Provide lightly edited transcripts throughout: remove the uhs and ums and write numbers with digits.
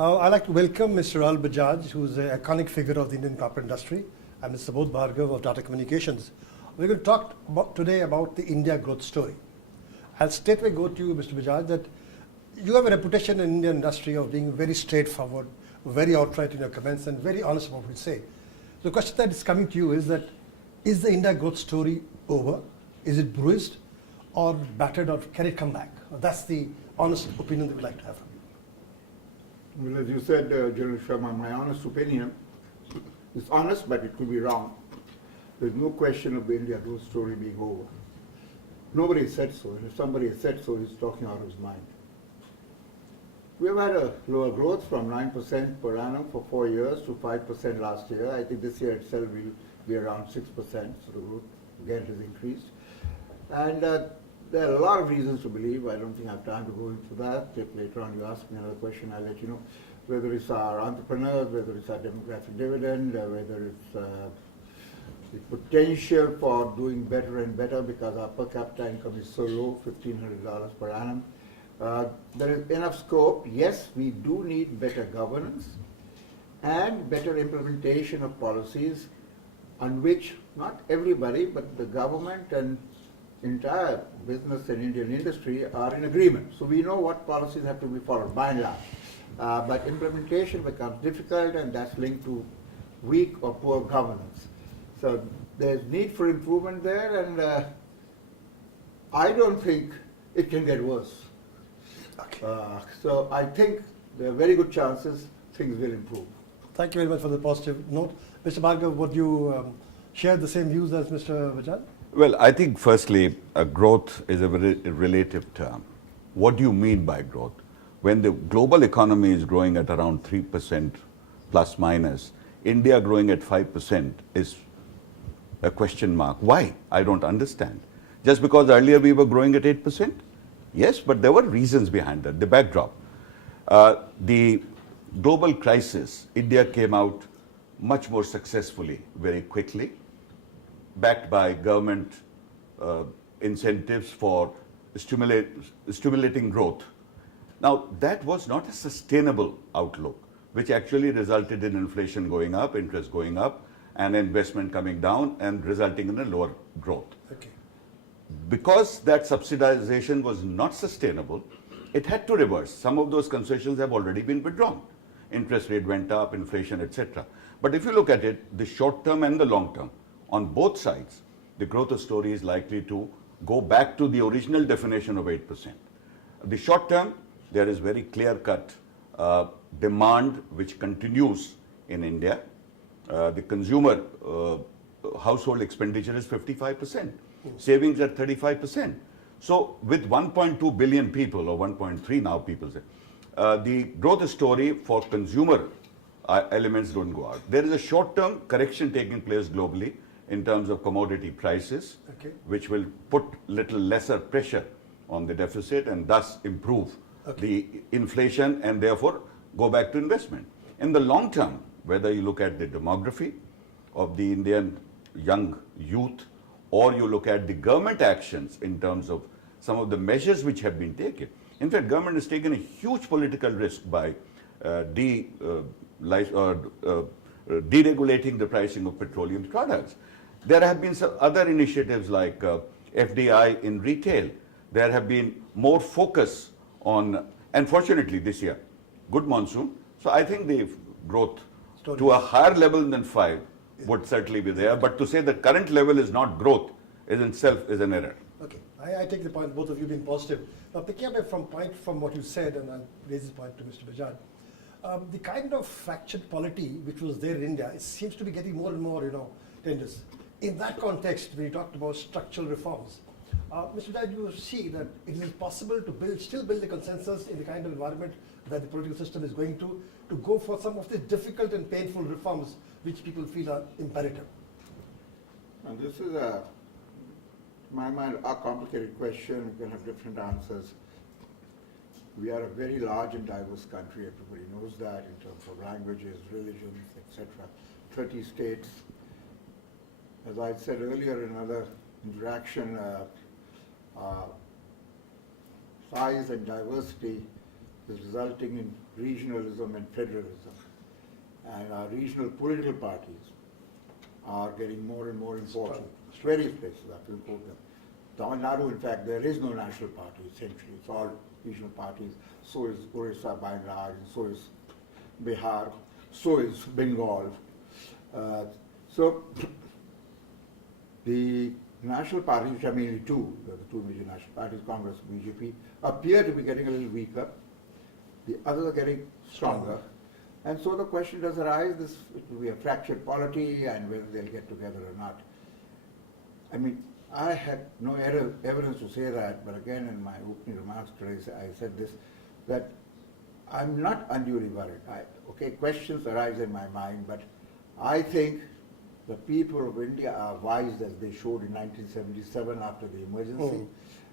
I'd like to welcome Mr. Rahul Bajaj, who's an iconic figure of the Indian corporate industry, and Mr. Subodh Bhargava of Tata Communications. We're going to talk today about the India growth story. I'll straightway go to you, Mr. Bajaj, that you have a reputation in Indian industry of being very straightforward, very outright in your comments, and very honest about what you say. The question that is coming to you is that, is the India growth story over? Is it bruised or battered, or can it come back? That's the honest opinion that we'd like to have from you. Well, as you said, General Sharma, my honest opinion is honest, but it could be wrong. There's no question of the India growth story being over. Nobody said so, and if somebody has said so, he's talking out of his mind. We've had a lower growth from 9% per annum for 4 years to 5% last year. I think this year itself will be around 6%, so the growth again has increased. And there are a lot of reasons to believe. I don't think I have time to go into that. If later on you ask me another question, I'll let you know. Whether it's our entrepreneurs, whether it's our demographic dividend, whether it's the potential for doing better and better because our per capita income is so low, $1,500 per annum. There is enough scope. Yes, we do need better governance and better implementation of policies on which not everybody, but the government and entire business and Indian industry are in agreement. So we know what policies have to be followed by and large. But implementation becomes difficult, and that's linked to weak or poor governance. So there's need for improvement there, and I don't think it can get worse. Okay. So I think there are very good chances things will improve. Thank you very much for the positive note. Mr. Bhargava, would you share the same views as Mr. Bajaj? Well, I think firstly, growth is a very relative term. What do you mean by growth? When the global economy is growing at around 3% plus minus, India growing at 5% is a question mark. Why? I don't understand. Just because earlier we were growing at 8%? Yes, but there were reasons behind that, the backdrop. The global crisis, India came out much more successfully, very quickly, backed by government incentives for stimulating growth. Now, that was not a sustainable outlook, which actually resulted in inflation going up, interest going up, and investment coming down and resulting in a lower growth. Okay. Because that subsidization was not sustainable, it had to reverse. Some of those concessions have already been withdrawn. Interest rate went up, inflation, etc. But if you look at it, the short term and the long term, on both sides, the growth story is likely to go back to the original definition of 8%. The short term, there is very clear-cut demand which continues in India. The consumer household expenditure is 55%, savings at 35%. So with 1.2 billion people, or 1.3 now people say, the growth story for consumer elements don't go out. There is a short-term correction taking place globally in terms of commodity prices, okay, which will put little lesser pressure on the deficit and thus improve the inflation and therefore go back to investment. In the long term, whether you look at the demography of the Indian young youth, or you look at the government actions in terms of some of the measures which have been taken. In fact, government has taken a huge political risk by deregulating the pricing of petroleum products. There have been some other initiatives like FDI in retail. There have been more focus on, and fortunately this year, good monsoon. So I think the growth to a higher level than 5 would certainly be there. But to say the current level is not growth is in itself is an error. Okay, I take the point, both of you being positive. Now picking up from what you said, and I'll raise this point to Mr. Bajaj, the kind of fractured polity which was there in India, it seems to be getting more and more, tenders. In that context, when you talked about structural reforms, Mr. Bajaj, you see that it is possible to still build a consensus in the kind of environment that the political system is going to go for some of the difficult and painful reforms which people feel are imperative. And this is in my mind, a complicated question. We can have different answers. We are a very large and diverse country. Everybody knows that in terms of languages, religions, etc. 30 states. As I said earlier in another interaction, size and diversity is resulting in regionalism and federalism. And our regional political parties are getting more and more important. Various places, I can quote them. Tamil Nadu, in fact, there is no national party, essentially. It's all regional parties. So is Orissa by and large, and so is Bihar, so is Bengal. So the national parties, which are mainly two, the two major national parties, Congress and BJP, appear to be getting a little weaker. The others are getting stronger. And so the question does arise, it will be a fractured polity and whether they'll get together or not. I mean, I had no evidence to say that, but again in my opening remarks today, I said this, that I'm not unduly worried. Okay, questions arise in my mind, but I think the people of India are wise as they showed in 1977 after the emergency,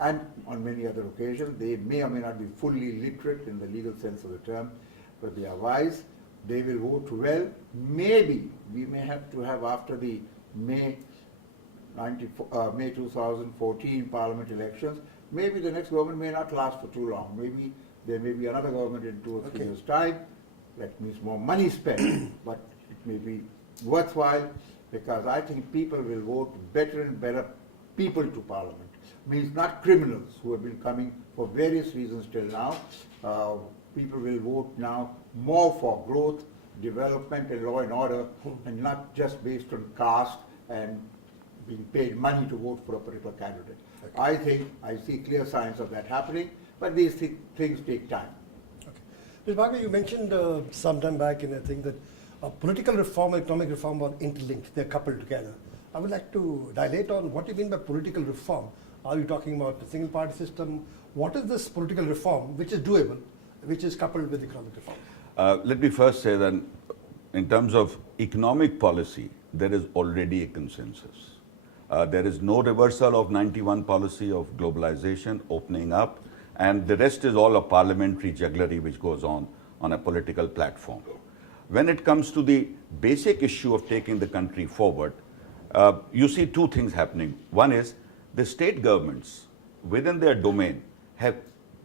and on many other occasions. They may or may not be fully literate in the legal sense of the term, but they are wise. They will vote well. Maybe we may have to have, after the May 2014 Parliament elections, maybe the next government may not last for too long. Maybe there may be another government in 2 or 3 years' time. That means more money spent, but it may be worthwhile, because I think people will vote better and better people to Parliament. Means not criminals who have been coming for various reasons till now. People will vote now more for growth, development and law and order, and not just based on caste and being paid money to vote for a particular candidate. Okay. I see clear signs of that happening, but these things take time. Okay. Mr. Bhargava, you mentioned some time back in a thing that political reform and economic reform are interlinked, they're coupled together. I would like to dilate on what you mean by political reform. Are you talking about the single party system? What is this political reform which is doable, which is coupled with economic reform? Let me first say that in terms of economic policy, there is already a consensus. There is no reversal of 91 policy of globalization, opening up, and the rest is all a parliamentary jugglery which goes on a political platform. When it comes to the basic issue of taking the country forward, you see two things happening. One is the state governments within their domain have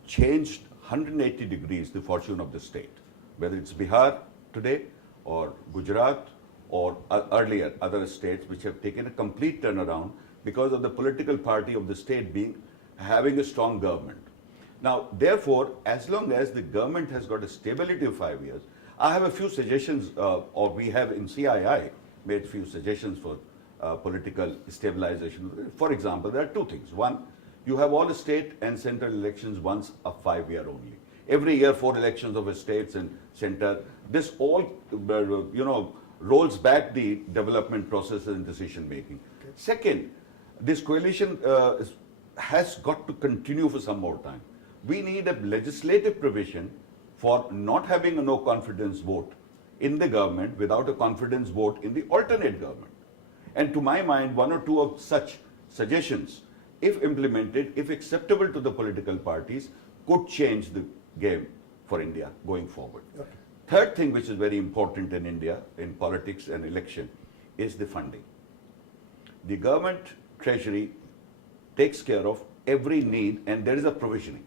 changed 180 degrees the fortune of the state, whether it's Bihar today or Gujarat or earlier other states which have taken a complete turnaround because of the political party of the state having a strong government. Now, therefore, as long as the government has got a stability of 5 years, I have a few suggestions, or we have in CII made a few suggestions for political stabilization. For example, there are two things. One, you have all the state and central elections once a 5-year only. Every year, 4 elections of a states and center. This all, rolls back the development process and decision making. Okay. Second, this coalition has got to continue for some more time. We need a legislative provision for not having a no confidence vote in the government without a confidence vote in the alternate government. And to my mind, one or two of such suggestions, if implemented, if acceptable to the political parties, could change the game for India going forward. Okay. Third thing which is very important in India, in politics and election, is the funding. The government treasury takes care of every need, and there is a provisioning,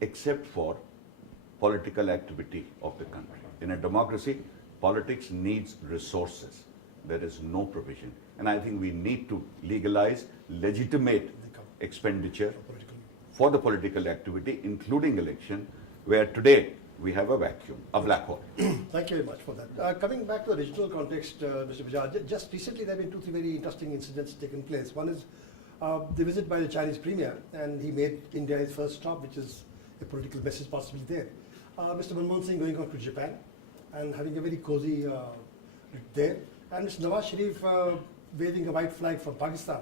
except for political activity of the country. In a democracy, politics needs resources. There is no provision. And I think we need to legalize, legitimate expenditure for the political activity, including election, where today we have a vacuum, a black hole. Thank you very much for that. Coming back to the regional context, Mr. Bajaj, just recently there have been 2-3 very interesting incidents taken place. One is the visit by the Chinese premier, and he made India his first stop, which is a political message possibly there. Mr. Manmohan Singh going on to Japan and having a very cozy there, and Mr. Nawaz Sharif waving a white flag from Pakistan.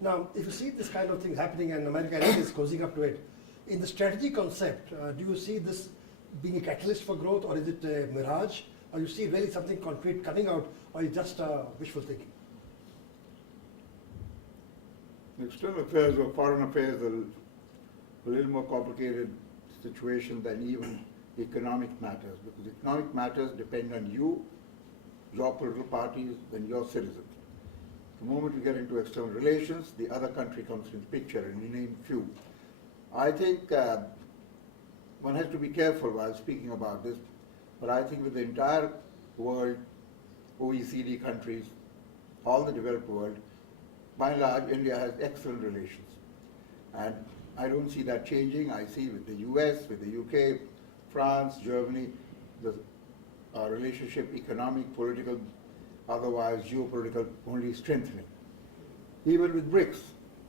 Now, if you see this kind of thing happening and America is cozying up to it, in the strategy concept, do you see this being a catalyst for growth, or is it a mirage, or you see really something concrete coming out, or is it just wishful thinking? External affairs or foreign affairs are a little more complicated situation than even economic matters, because economic matters depend on you, your political parties, and your citizens. The moment we get into external relations, the other country comes into the picture, and we name few. I think one has to be careful while speaking about this, but I think with the entire world, OECD countries, all the developed world, by and large, India has excellent relations. And I don't see that changing. I see with the US, with the UK, France, Germany, the relationship, economic, political, otherwise geopolitical, only strengthening. Even with BRICS,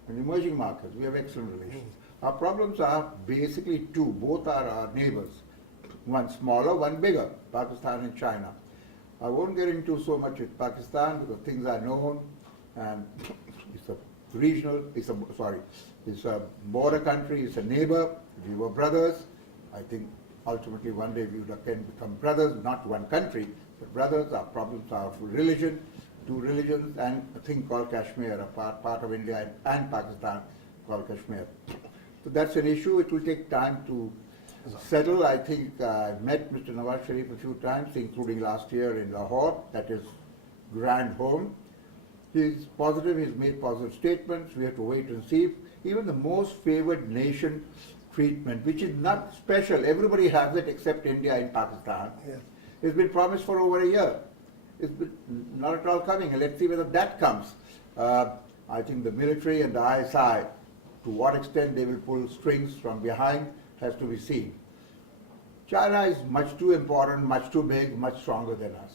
in emerging markets, we have excellent relations. Our problems are basically two. Both are our neighbors. One smaller, one bigger, Pakistan and China. I won't get into so much with Pakistan because things are known, and it's a regional, it's a border country, it's a neighbor. We were brothers. I think ultimately one day we would again become brothers, not one country, but brothers. Our problems are of religion, two religions, and a thing called Kashmir, a part of India and Pakistan called Kashmir. So that's an issue. It will take time to settle. I think I met Mr. Nawaz Sharif a few times, including last year in Lahore, at his grand home. He's positive, he's made positive statements. We have to wait and see. Even the most favored nation treatment, which is not special, everybody has it except India and Pakistan. Yes. It's been promised for over a year. It's been not at all coming, and let's see whether that comes. I think the military and the ISI, to what extent they will pull strings from behind, has to be seen. China is much too important, much too big, much stronger than us.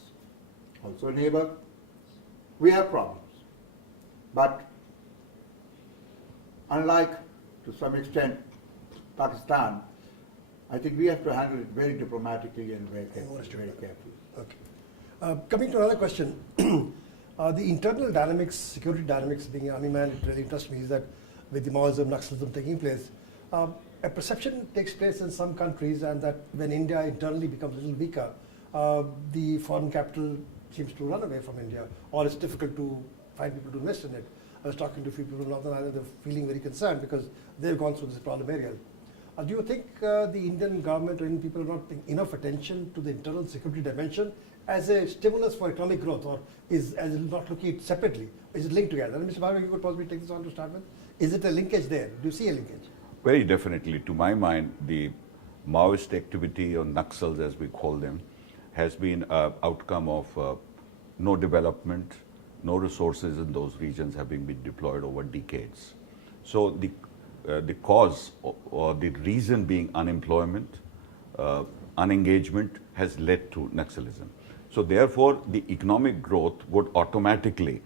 Also a neighbor. We have problems. But unlike, to some extent, Pakistan, I think we have to handle it very diplomatically and very carefully. Okay. Coming to another question, the internal dynamics, security dynamics being army man, it really interests me is that with the Maoism, Naxalism taking place, a perception takes place in some countries, and that when India internally becomes a little weaker, the foreign capital seems to run away from India, or it's difficult to find people to invest in it. I was talking to a few people in Northern Ireland, they're feeling very concerned because they've gone through this problem area. Do you think the Indian government or Indian people are not paying enough attention to the internal security dimension as a stimulus for economic growth, or is not looking at it separately? Is it linked together? And Mr. Bhargava, you could possibly take this on to start with. Is it a linkage there? Do you see a linkage? Very definitely. To my mind, the Maoist activity, or Naxals as we call them, has been an outcome of no development, no resources in those regions having been deployed over decades. So the cause or the reason being unemployment, unengagement has led to Naxalism. So therefore, the economic growth would automatically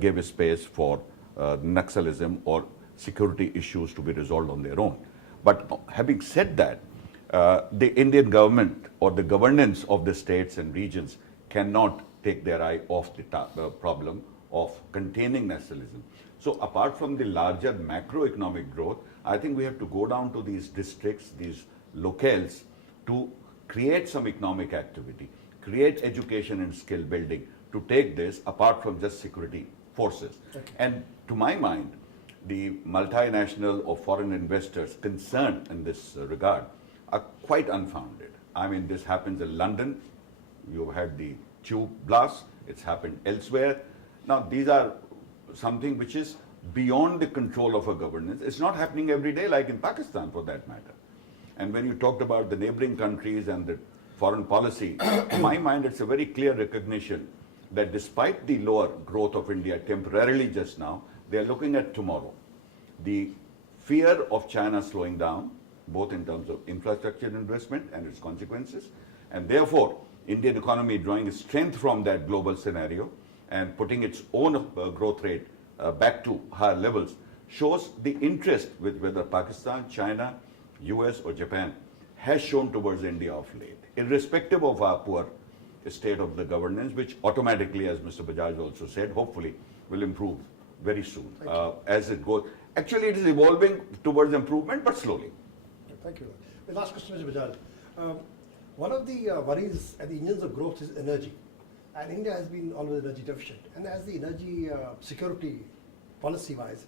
give a space for Naxalism or security issues to be resolved on their own. But having said that, the Indian government or the governance of the states and regions cannot take their eye off the problem of containing nationalism. So apart from the larger macroeconomic growth, I think we have to go down to these districts, these locales, to create some economic activity, create education and skill building to take this apart from just security forces. Okay. And to my mind, the multinational or foreign investors concerned in this regard are quite unfounded. I mean, this happens in London. You've had the tube blast. It's happened elsewhere. Now, these are something which is beyond the control of a governance. It's not happening every day like in Pakistan, for that matter. And when you talked about the neighboring countries and the foreign policy, in my mind, it's a very clear recognition that despite the lower growth of India temporarily just now, they are looking at tomorrow. The fear of China slowing down, both in terms of infrastructure investment and its consequences, and therefore Indian economy drawing strength from that global scenario and putting its own growth rate back to higher levels, shows the interest with whether Pakistan, China, US or Japan has shown towards India of late, irrespective of our poor state of the governance, which automatically, as Mr. Bajaj also said, hopefully will improve very soon as it goes. Actually, it is evolving towards improvement, but slowly. Thank you. The last question, Mr. Bajaj. One of the worries and the engines of growth is energy. And India has been always energy deficient. And as the energy security policy-wise,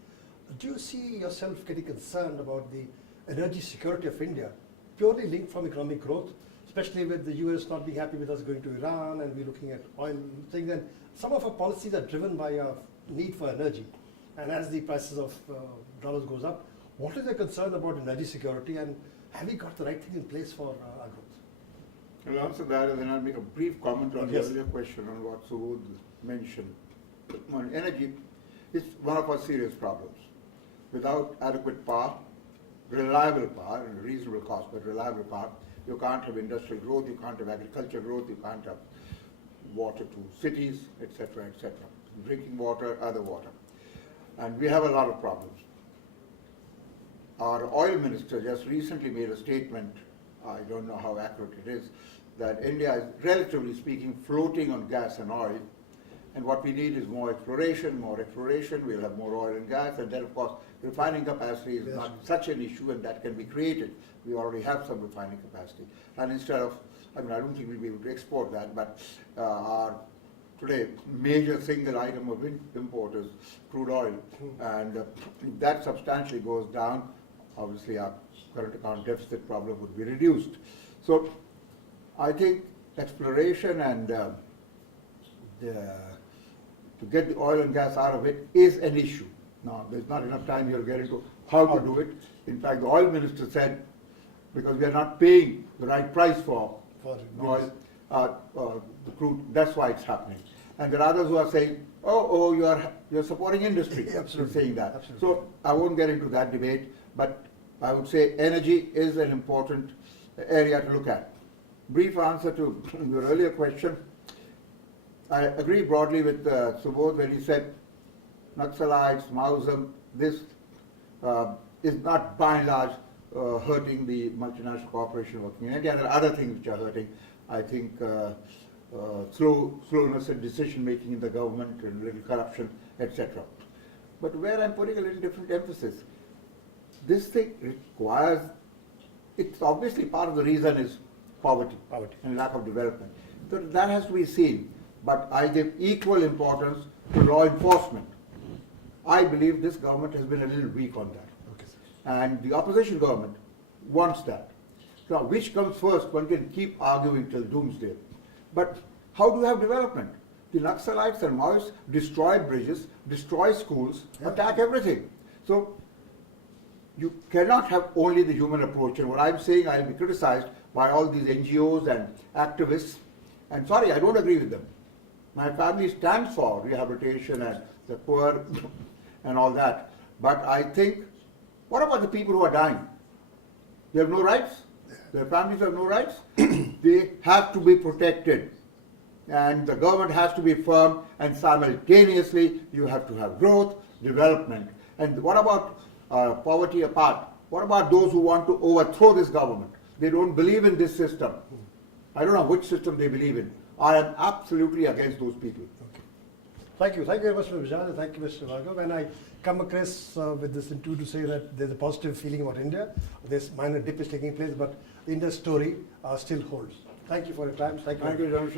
do you see yourself getting concerned about the energy security of India, purely linked from economic growth, especially with the US not being happy with us going to Iran and we're looking at oil things? And some of our policies are driven by our need for energy. And as the prices of dollars goes up, what is the concern about energy security? And Have we got the right thing in place for our growth? I'll answer that and then I'll make a brief comment on Yes. the earlier question on what Subodh mentioned. On energy, it's one of our serious problems. Without adequate power, reliable power, and reasonable cost, but reliable power, you can't have industrial growth, you can't have agriculture growth, you can't have water to cities, etc., etc. Drinking water, other water. And we have a lot of problems. Our oil minister just recently made a statement, I don't know how accurate it is, that India is, relatively speaking, floating on gas and oil. And what we need is more exploration, we'll have more oil and gas, and then of course refining capacity is not such an issue, and that can be created. We already have some refining capacity. And instead of, I mean, I don't think we'll be able to export that, but our today major single item of import is crude oil. And if that substantially goes down, obviously our current account deficit problem would be reduced. So I think exploration and to get the oil and gas out of it is an issue. Now, there's not enough time here to get into how to do it. In fact, the oil minister said, because we are not paying the right price for the oil, the crude, that's why it's happening. And there are others who are saying, you're supporting industry. Absolutely. Saying that. Absolutely. So I won't get into that debate, but I would say energy is an important area to look at. Brief answer to your earlier question. I agree broadly with Subodh when he said Naxalites, Maoism, this is not by and large hurting the multinational corporation working in India. There are other things which are hurting. I think slowness in decision making in the government and little corruption, etc. But where I'm putting a little different emphasis, this thing requires, it's obviously part of the reason is poverty. And lack of development. So that has to be seen. But I give equal importance to law enforcement. I believe this government has been a little weak on that. Okay, sir. And the opposition government wants that. Now, which comes first? One can keep arguing till doomsday. But how do you have development? The Naxalites and Maoists destroy bridges, destroy schools, attack everything. So you cannot have only the human approach. And what I'm saying, I'll be criticized by all these NGOs and activists. And sorry, I don't agree with them. My family stands for rehabilitation and the poor and all that. But I think, what about the people who are dying? They have no rights? Their families have no rights? They have to be protected. And the government has to be firm, and simultaneously you have to have growth, development. And what about poverty apart? What about those who want to overthrow this government? They don't believe in this system. I don't know which system they believe in. I am absolutely against those people. Okay. Thank you. Thank you very much, Mr. Bajaj, and thank you, Mr. Bhargava. When I come across with this interview to say that there's a positive feeling about India, this minor dip is taking place, but the India story still holds. Thank you for your time. Thank you, Sharma.